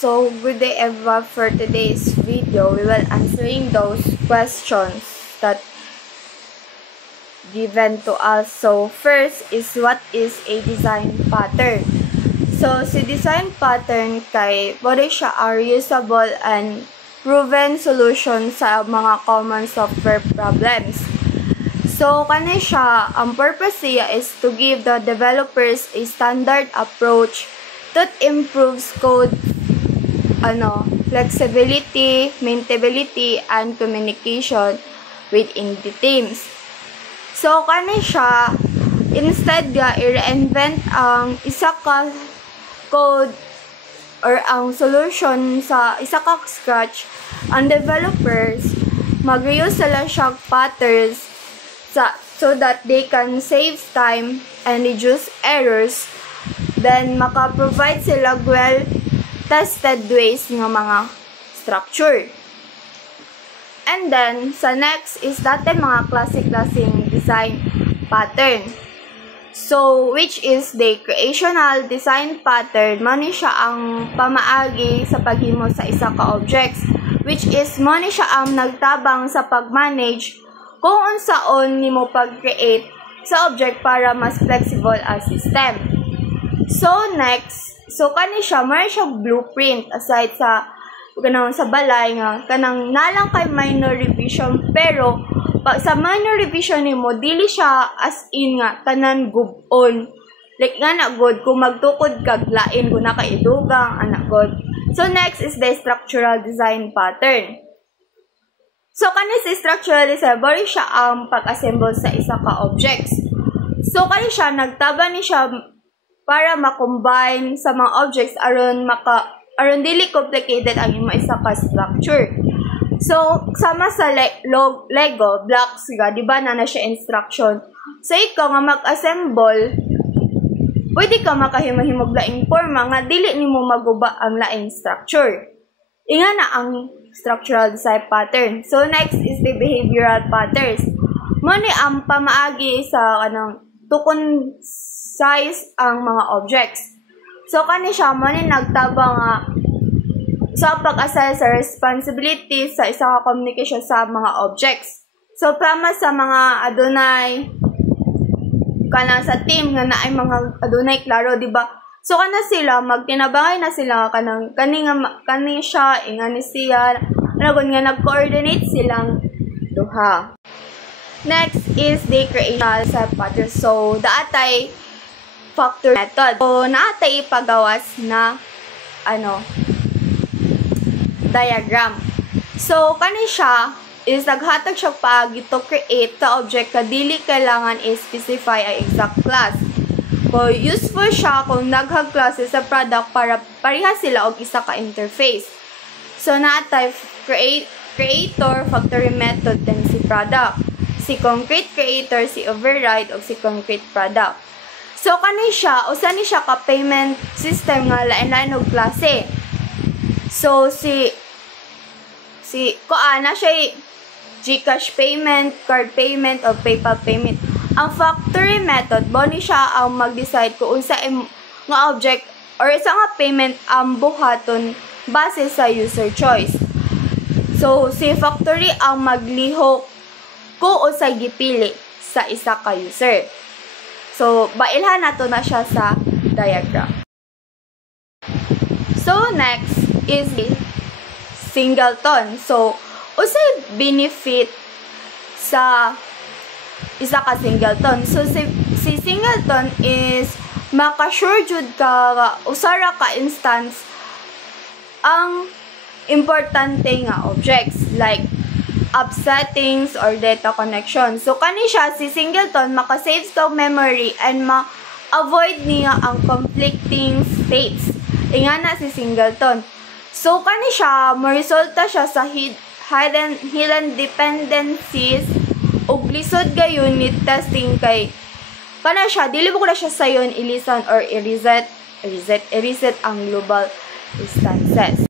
So, good day everyone. For today's video, we will answering those questions that given to us. So, first is what is a design pattern? So, si design pattern kay body siya are usable and proven solution sa mga common software problems. So, kani siya, ang purpose niya is to give the developers a standard approach that improves code flexibility, maintainability, and communication within the teams. So, kani siya, instead ga, i-reinvent ang isa ka code or ang solution sa isa ka scratch, ang developers, mag-reuse sila siya patterns so that they can save time and reduce errors. Then, maka-provide sila well-tested ways ng mga structure. And then, sa next is dati mga classic-classing design pattern. So, which is the creational design pattern, mani siya ang pamaagi sa paghimo sa isa ka objects, which is mani siya ang nagtabang sa pag-manage kung unsaon nimo pag-create sa object para mas flexible ang system. So, next, kani siya, mayroon siya blueprint aside sa sa balay nga, kanang nalang kay minor revision, pero pag sa minor revision nimo dili siya as in nga tanan gubon. Like nga na good, kung magtukod kag lain, kung nakaidugang, anak good. So, next is the structural design pattern. So, kani si structural design, bari siya ang pag-assemble sa isa ka objects. So, kani siya, nagtaba ni siya para ma-combine sa mga objects aron dili complicated ang ima isa ka structure. So, sama sa Lego blocks ga, di ba na siya instruction. So, ikaw nga mag-assemble, pwede ka makahimahimog laing forma nga dili nimo maguba ang laing structure. Inga na ang structural design pattern. So, next is the behavioral patterns. Mani ang pamaagi sa tukon size ang mga objects. So, kani siya, mani nagtabang sa pag-assign sa responsibility sa isa ka communication sa mga objects. So, para sa mga adunay kana sa team nga naay mga adunay klaro, di ba? So, kana sila magtinabangay na sila kani siya ingani siya nga nag-coordinate silang duha. Next is the creational set pattern. So, daatay factor method. So, naatay ipagawas na diagram. So, kani siya is naghatag siya paagi to create the object ka dili kailangan i-specify ang exact class. So, useful siya kung naghag classes sa product para pareha sila og isa ka interface. So, naatay creator, factory method, then si product. Si concrete creator, si override, o si concrete product. So, kani siya, usa ni siya ka payment system nga lain-lain og klase. So, na siya GCash payment, card payment, o PayPal payment. Ang factory method, boni siya ang mag-decide kung unsa nga object or isa nga payment ang buhaton base sa user choice. So, si factory ang maglihok kung unsay gipili sa isa ka user. So, bailhan nato na siya sa diagram. So, next is the singleton. So, unsay benefit sa isa ka singleton? So, si singleton is makasure jud ka usara ka instance ang importante nga objects like app settings or data connection. So, kani siya, si singleton, makasave sa memory and ma-avoid niya ang conflicting states. Inga na si singleton. So, kani siya, ma-resulta siya sa hidden dependencies o lisod gayon ni testing kay kana siya, dili mo ko na siya sayon i-listen or i-reset ang global instances.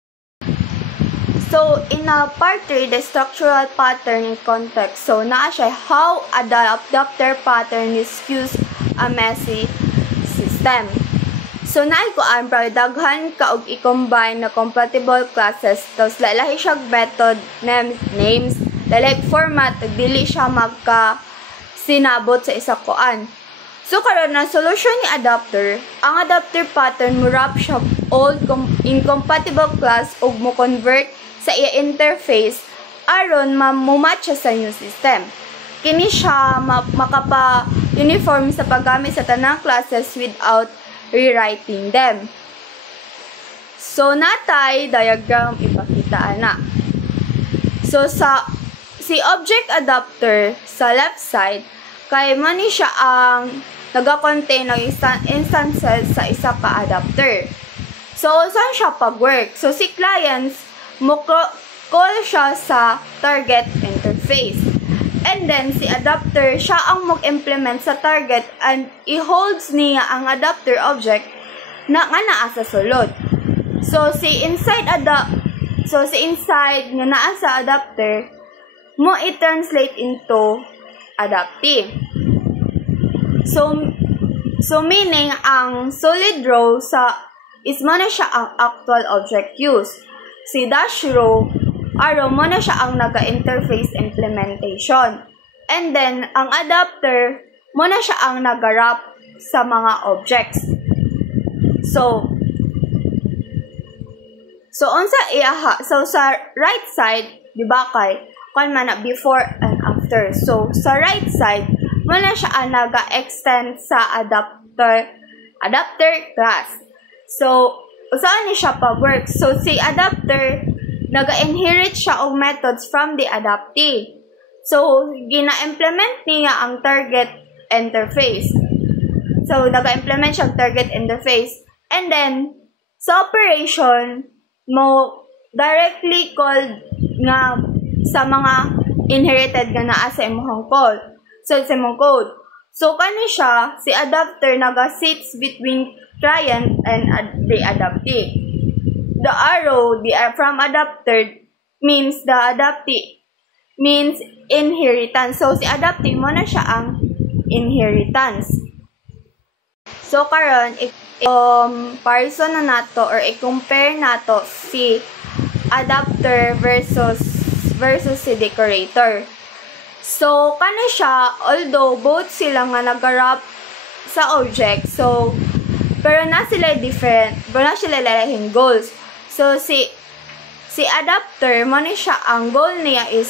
So, in part 3, the structural pattern in context. So, naa siya how adapter pattern is used a messy system. So, naay ko ang daghan ka og i-combine na compatible classes. Tapos, lalahi siya method names, lalahi format, dili siya sinabot sa isa koan. So, karon na solution ni adapter, ang adapter pattern mo wrap siya old incompatible class ug mo convert sa iya interface aron mamumatch sa new system. Kini siya makapa-uniform sa paggamit sa tanang classes without rewriting them. So, natay diagram ipakita na. So, si object adapter sa left side, kay mani siya ang naga-contain ng instances sa isa ka adapter. So, saan siya pag-work? So, si clients, call siya sa target interface. And then, si adapter, siya ang mag-implement sa target and i-holds niya ang adapter object na nga naa sa sulod. So, si inside nga naa sa adapter, mo i-translate into adaptive. So meaning, ang solid row is mo na siya ang actual object use. Si dash row, arrow mo na siya ang naga-interface implementation. And then, ang adapter, mo na siya ang naga-wrap sa mga objects. So unsa iaha? So, sa right side, di ba kay, kung man na before and after. So, sa right side, mo na siya ang naga-extend sa adapter class. So, saan ni siya pag-work? So, si adapter, naga-inherit siya og methods from the adaptee. So, gina-implement niya ang target interface. So, naga-implement siya ang target interface. And then, sa operation, mo directly called nga sa mga inherited nga naa sa imong code. So, sa imong code. So, kani siya, si adapter naga-sits between client and the adaptee. The arrow, from adapter, means the adaptee means inheritance. So, si adaptee mo na siya ang inheritance. So, karon comparison na nato or i-compare nato si adapter versus si decorator. So, kani siya, although both sila nga nag-wrap sa object, so, pero na sila different, pero na sila lalahing goals. So, si adapter, mo ni siya, ang goal niya is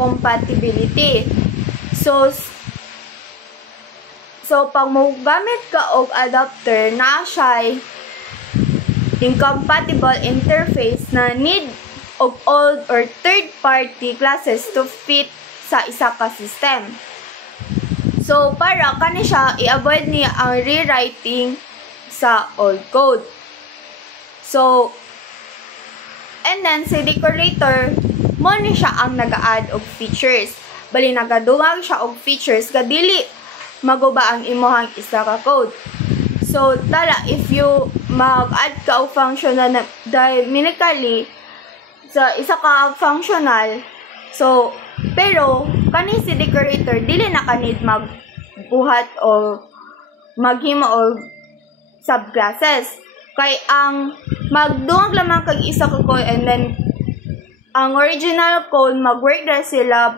compatibility. So pag mo gamit ka og adapter, na siya incompatible interface na need og old or third-party classes to fit sa isa ka system. So, para kani siya, i-avoid niya ang rewriting sa old code. So, and then, si decorator, mo ni siya ang nag-add og features. Bali, nagadungag siya og features, kadili maguba ang imuhang isa ka code. So, tala, if you mag-add ka og functional na dynamically sa isa ka functional, so, pero, kani si decorator, dili na kanid magbuhat o maghimo o subclasses. Kay ang magdungag lamang kag isa ka code and then ang original code mag-work na sila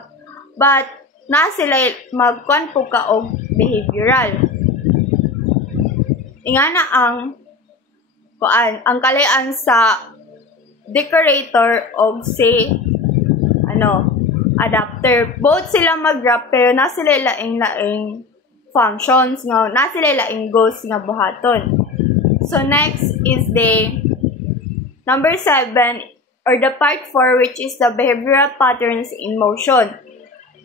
but na sila magkuan po ka og behavioral. Ingana ang kalayan sa decorator og si adapter. Both sila mag-wrap pero na sila laing functions nga, na sila laing goals nga buhaton. So next is the number 7 or the part 4, which is the behavioral patterns in motion.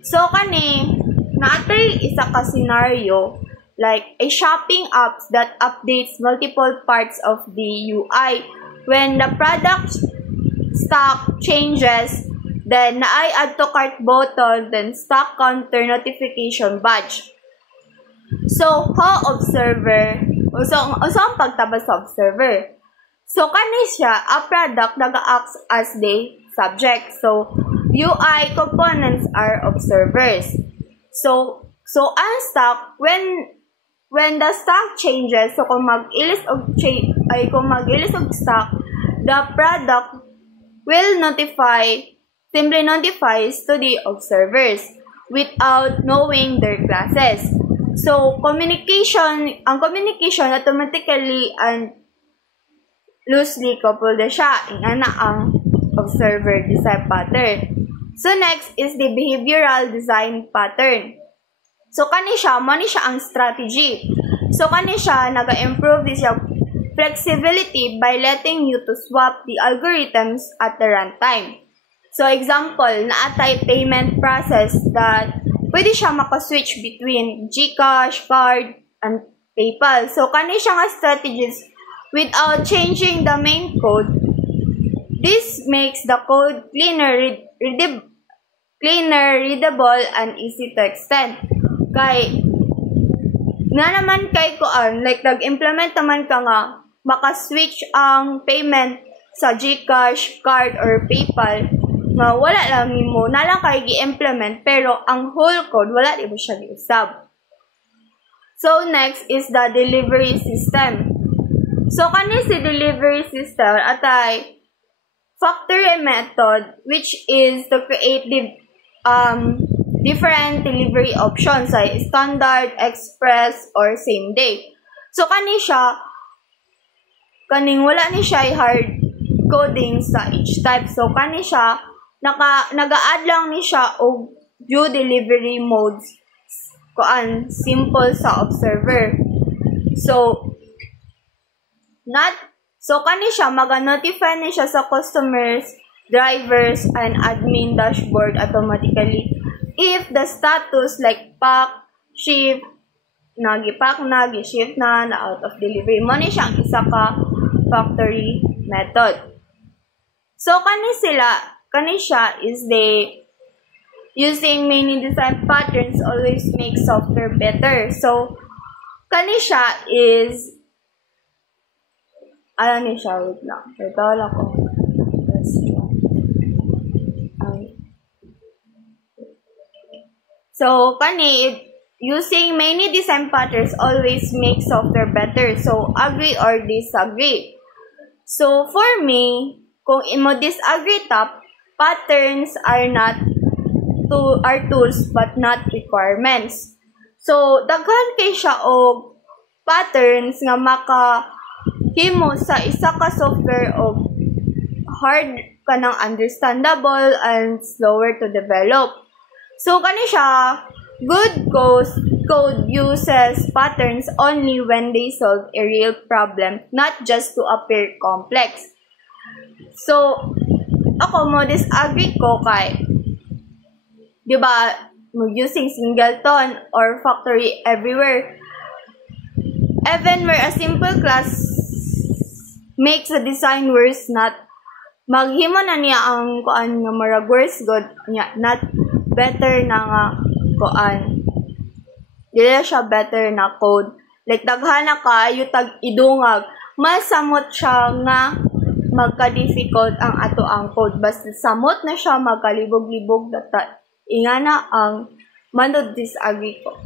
So kani naatay isa ka scenario like a shopping app that updates multiple parts of the UI. When the product stock changes, then naay add to cart button, then stock counter notification badge. So, how observer? So ang pagtabas sa observer. So, kani siya, a product naga-acts as the subject. So, UI components are observers. So ang stock, when when the stock changes, so kung mag-ilis og stock, the product will simply notifies to the observers without knowing their classes. So, communication automatically and loosely coupled siya. Ingana ang observer design pattern. So, next is the behavioral design pattern. So, kani siya ang strategy. So, kani siya naga-improve this flexibility by letting you to swap the algorithms at the runtime. So, example, naatay payment process that pwede siya makaswitch between GCash, card, and PayPal. So, kani siya nga strategies without changing the main code. This makes the code cleaner, readable, and easy to extend. Kay, nag-implement naman ka nga, makaswitch ang payment sa GCash, card, or PayPal, nga wala lang mo, nalang kayo gi-implement, pero ang whole code, wala di ba siya gi-usab. So, next is the delivery system. So, kani si delivery system atay factory method, which is to create different delivery options like standard, express, or same day. So, kaning wala ni siya hard coding sa each type. So, kani siya, naga-add lang ni siya og view delivery modes simple sa observer. So kani siya maga-notify ni siya sa customers, drivers, and admin dashboard automatically if the status like pack, ship, nagipack na, gi-ship na out of delivery. Mo ni siya ang isa ka factory method. So kani siya is using many design patterns always makes software better. So, kani siya is, wait lang. Ito lang ko. So, using many design patterns always makes software better. So, agree or disagree. So, for me, kung imo disagree patterns are tools but not requirements. So, daghan kay siya og patterns nga makahimo sa isa ka software og hard kanang understandable and slower to develop. So, kani siya, good code uses patterns only when they solve a real problem, not just to appear complex. So, ako mo disagree ko kay, di ba, using singleton or factory everywhere, even where a simple class makes the design worse, not maghimo na niya ang nga marag worse good niya, not better na nga dili siya better na code. Like, daghana kayo idungag, masamot siya nga magka-difficult ang ato ang code. Basta samot na siya, magkalibog-libog ingana ang manod disagree ko.